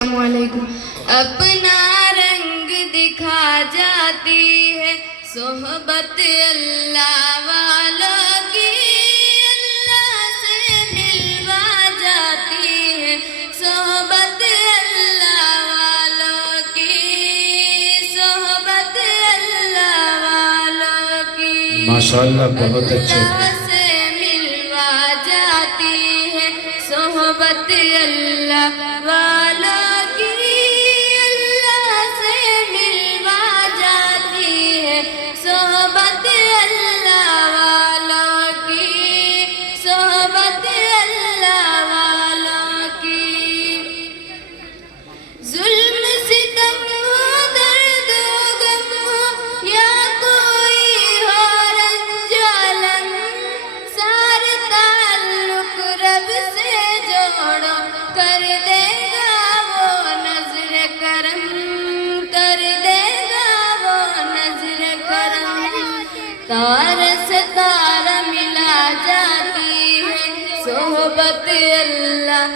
السلام علیکم. اپنا رنگ دکھا جاتی ہے صحبت اللہ والوں کی، اللہ سے ملوا جاتی ہے صحبت اللہ والوں کی، صحبت اللہ والوں کی. ماشاءاللہ بہت اچھے. اللہ سے ملوا جاتی ہے صحبت اللہ والوں کی، اللہ سے ملوا جاتی ہے صحبت اللہ والوں کی، صحبت اللہ والوں کی. ظلم ستم ہو، درد و غم ہو، یا کوئی ہو رنج و الم، سارے تعلق رب سے جوڑو، کر دے گا وہ نظر کرم، کر دے گا وہ نظر کرم. تار سے تار ملا جاتی ہے صحبت اللہ